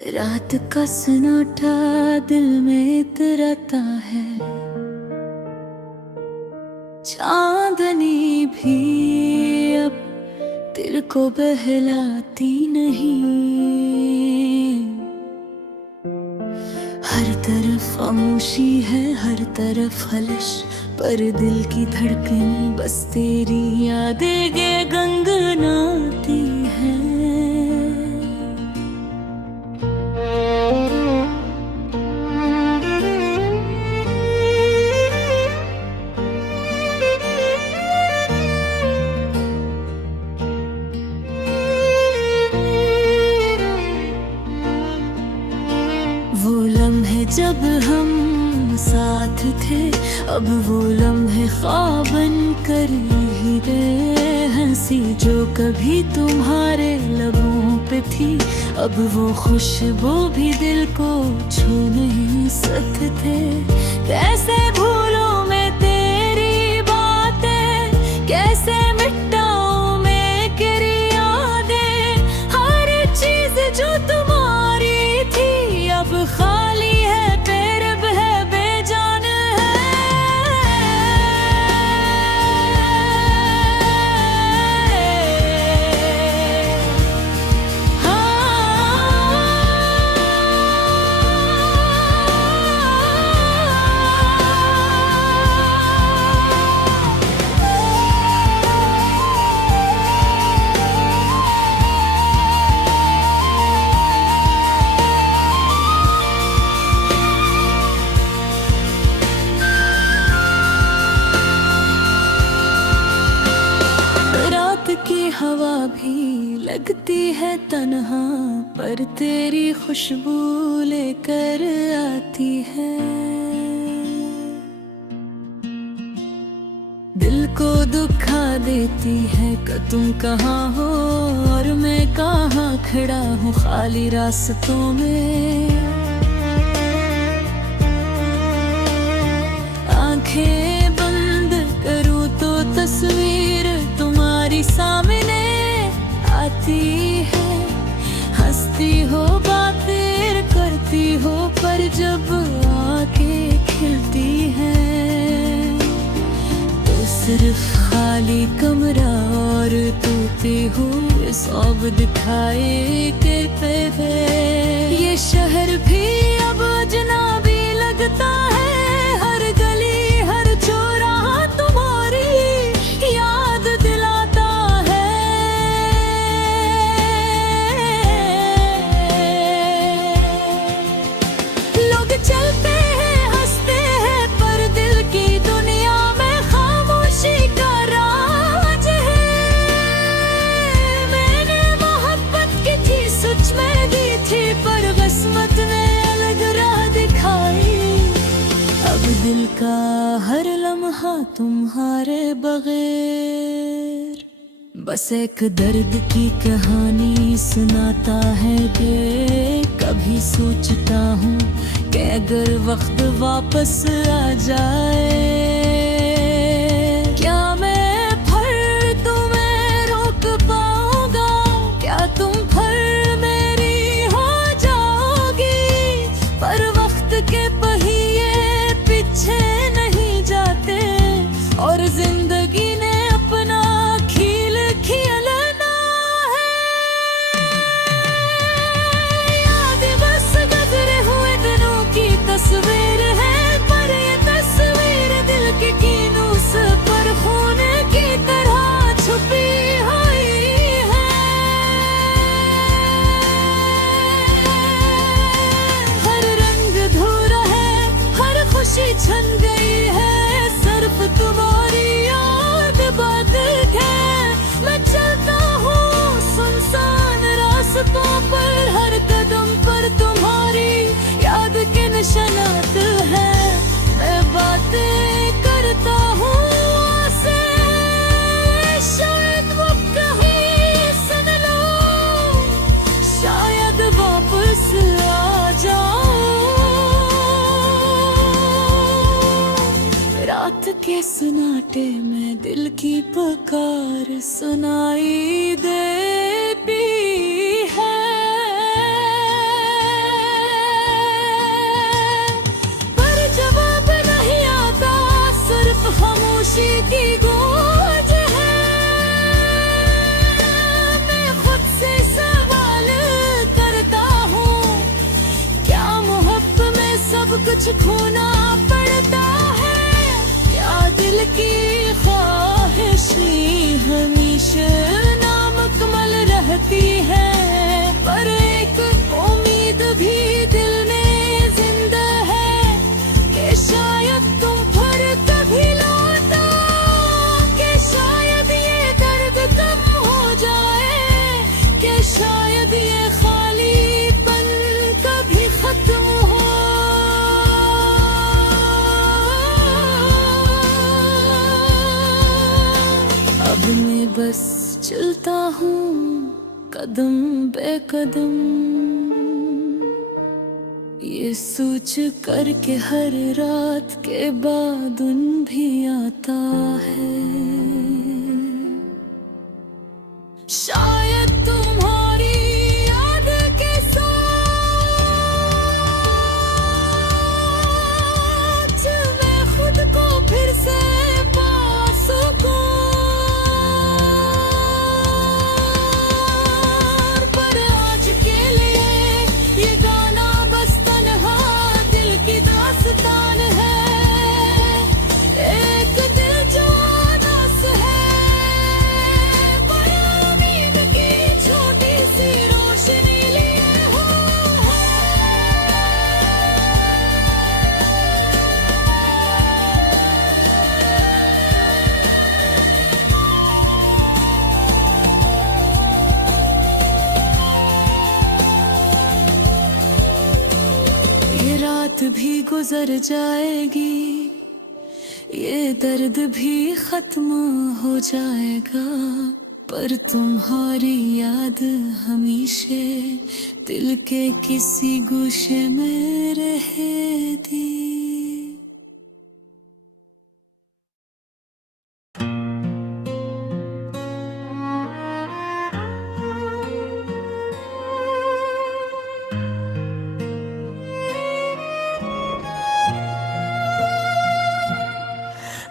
रात का सन्नाटा दिल में इतराता है। चांदनी भी अब दिल को बहलाती नहीं। हर तरफ खामोशी है, हर तरफ खलिश, पर दिल की धड़कन बस तेरी यादें के गनगनाती है। वो लम्हे जब हम साथ थे, अब वो लम्हे ख्वाब बन कर ही गए। हंसी जो कभी तुम्हारे लबों पे थी, अब वो खुशबू भी दिल को छू नहीं सकते। कैसे भूलूं मैं तेरी बातें, कैसे मिटाऊं मैं तेरी यादें। हर चीज जो तुम्हारी थी अब खाली है, बेरब है, बेजान की हवा भी लगती है तन्हा, पर तेरी खुशबू लेकर आती है। दिल को दुखा देती है कि तुम कहाँ हो और मैं कहाँ खड़ा हूँ खाली रास्तों में। आंखें बंद करूँ तो तस्वीर तुम्हारी सामने आती है। हंसती हो, बातें करती हो, पर जब आंखें खिलती हैं तो सिर्फ खाली कमरा और तूती हूँ सब दिखाए के पे। ये शहर भी अब अजनबी लगता है, हर गली हर चौराहा तुम्हारी याद दिलाता है। लोग चलते हैं, हंसते हैं, पर दिल की दुनिया में खामोशी का राज है। मैंने मोहब्बत की थी, सच में दी थी, पर किस्मत ने अलग राह दिखाई। अब दिल का हर लम्हा तुम्हारे बगैर बस एक दर्द की कहानी सुनाता है। कि कभी सोचता हूँ कि अगर वक्त वापस आ जाए, क्या मैं फिर तुम्हें रोक पाऊंगा? क्या तुम फिर मेरी हो जाओगी? पर वक्त के पहिए पीछे नहीं जाते और जिंदगी ने अपना खील खिलना है। याद बस गुजरे हुए दिनों की तस्वीर है, पर ये तस्वीर दिल के कीनूस पर खून की तरह छुपी हुई है। हर रंग धूरा है, हर खुशी छन गई है, सिर्फ तुम्हारी याद बात है। मैं चलता हूँ सुनसान रास्तों पर, हर कदम पर तुम्हारी याद के निशानात है। मैं बातें करता हूँ आपसे, शायद वो कहीं सुन लो, शायद वापस आ जाओ। रात के सन्नाटे में दिल की पुकार सुनाई देती है। कुछ खोना पड़ता है, क्या दिल की ख्वाहिश हमेशा नामुकम्मल रहती है। पर एक उम्मीद भी दिल में जिंदा है कि शायद तुम फिर कभी लौटो, कि शायद ये दर्द कम हो जाए, कि शायद ये खालीपन कभी खत्म हो। अब मैं बस चलता हूँ कदम बेकदम, ये सोच कर के हर रात के बाद उन भी आता है। शायद तुम्हारी याद के साथ मैं खुद को फिर से पा सकूं। पर आज के लिए ये गाना बस तन्हा दिल की दास्तान है, एक दिल जो उदास है, पर उम्मीद की छोटी सी रोशनी लिए हुआ है। ये रात भी गुजर जाएगी, ये दर्द भी खत्म हो जाएगा, पर तुम्हारी याद हमेशा दिल के किसी गोशे में रहेगी।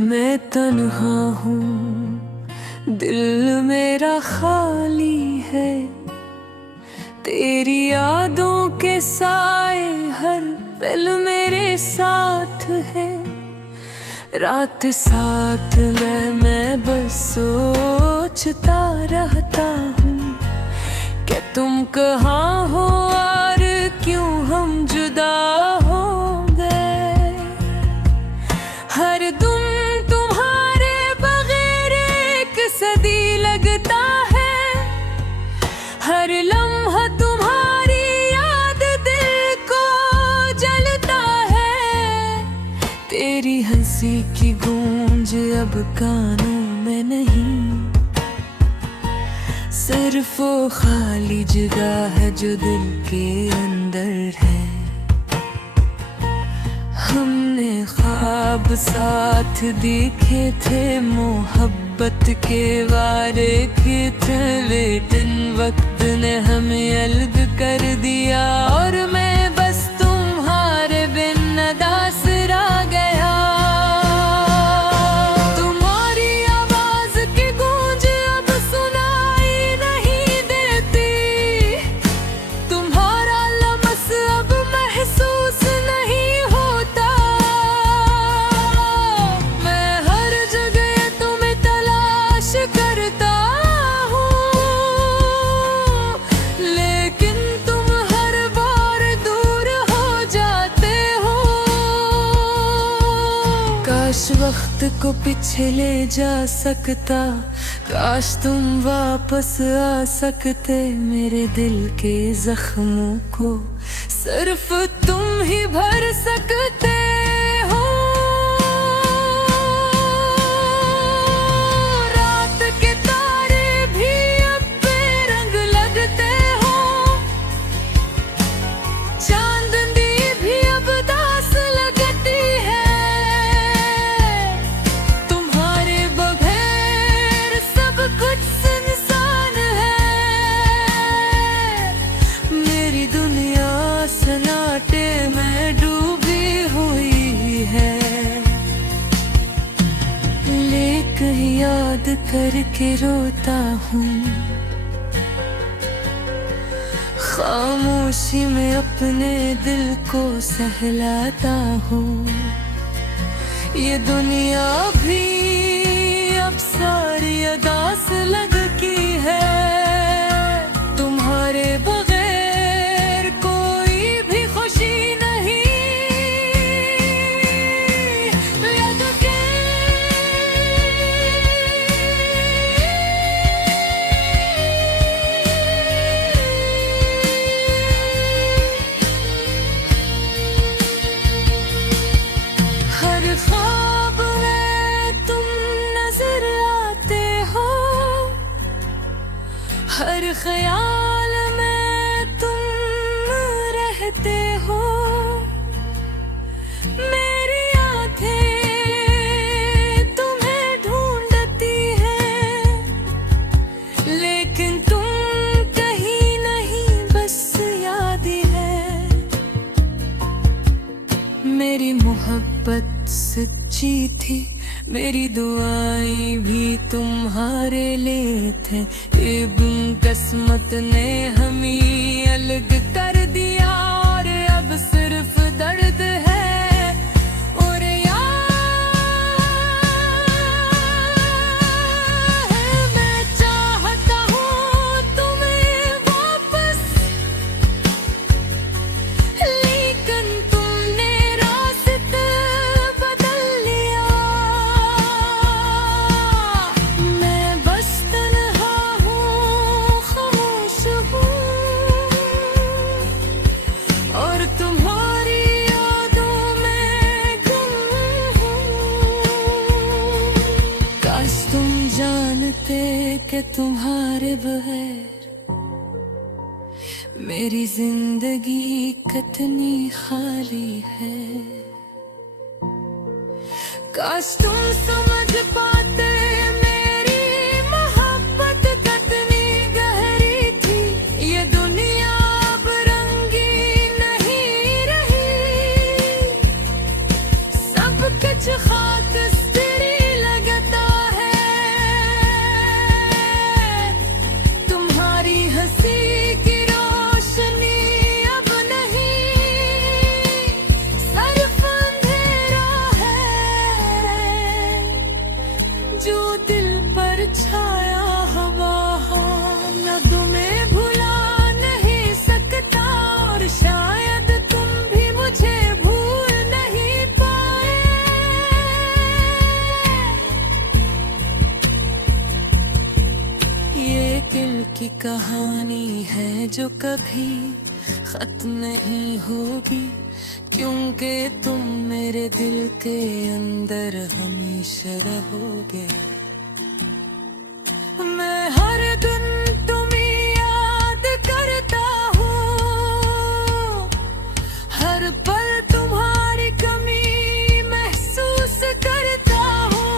मैं तन्हा हूँ, दिल मेरा खाली है, तेरी यादों के साए हर पल मेरे साथ है। रात साथ मैं बस सोचता रहता हूँ कि तुम कहाँ हो और क्यों हम जुदा हो गए। हर दम तुम्हारे बगैर एक सदी लगता है, हर लम्हा तुम्हारी याद दिल को जलता है। तेरी हंसी की गूंज अब कानों में नहीं, सिर्फ वो खाली जगह है जो दिल के अंदर है। हमने ख्वाब साथ देखे थे, मोहब्बत के वारे के थे, लेकिन वक्त ने हमें अलग कर दिया और मैं बस तुम्हारे बिन अदास रह गया। तुम्हारी आवाज की गूंज अब सुनाई नहीं देती, तुम्हारा लम्स अब महसूस नहीं होता। मैं हर जगह तुम्हें तलाश करता हूँ, लेकिन तुम हर बार दूर हो जाते हो। काश वक्त को पीछे ले जा सकता, काश तुम वापस आ सकते। मेरे दिल के जख्मों को सिर्फ तुम ही भर सकते हो। रात के तारे भी अब बेरंग लगते हो, चांदनी भी अब दास लगती है। तुम्हारे बगैर सब कुछ सुनसान है, मेरी दुनिया सन्नाटे में डूबी हुई है। लेकिन याद करके रोता हूँ, खामोशी में अपने दिल को सहलाता हूँ। ये दुनिया भी अब सारी अदास लगती है, तुम्हारे बगैर कोई भी खुशी नहीं लगती। हर ख्वाब में तुम नजर आते हो, हर ख्याल में तुम रहते हो। मेरी आंखें तुम्हें ढूंढती हैं, लेकिन तुम कहीं नहीं, बस याद ही है। मेरी मोहब्बत सच्ची थी, मेरी दुआएं भी तुम्हारे लिए थे। इब्न किस्मत ने हमें अलग कर दिया, और अब सिर्फ दर्द है। और यार मैं चाहता हूँ तुम्हें वापस, लेकिन तुमने रास्ते बदल लिया। मैं बस तन्हा हूँ, खामोश हूँ, और तुम्हारी यादों में गुम हूँ। काश तुम जानते कि तुम्हारे बगैर मेरी जिंदगी कितनी खाली है। काश तुम समझ पाते मेरी मोहब्बत कितनी गहरी थी। ये दुनिया अब रंगीन नहीं रही, सब कुछ खाकस्तेरी लगता है। तुम्हारी हंसी की रोशनी अब नहीं, सिर्फ अंधेरा है जो दिल पर छाया हवा हो। न तुम्हें भुला नहीं सकता, और शायद तुम भी मुझे भूल नहीं पाए। ये दिल की कहानी है जो कभी खत्म नहीं होगी, क्योंकि तुम मेरे दिल के अंदर हमेशा रहोगे। मैं हर दिन तुम्हें याद करता हूँ, हर पल तुम्हारी कमी महसूस करता हूँ।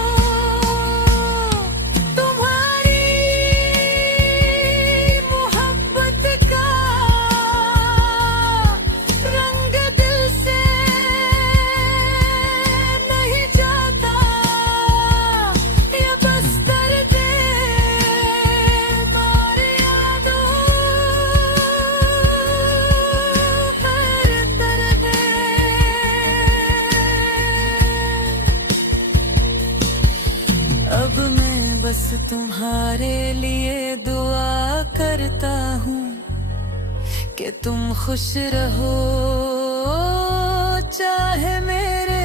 तुम्हारी मोहब्बत का रंग दिल से नहीं जाता, ये बस दर्द मारे यादों हर दर्द। अब मैं बस तुम्हारे लिए दुआ करता हूँ कि तुम खुश रहो, चाहे मेरे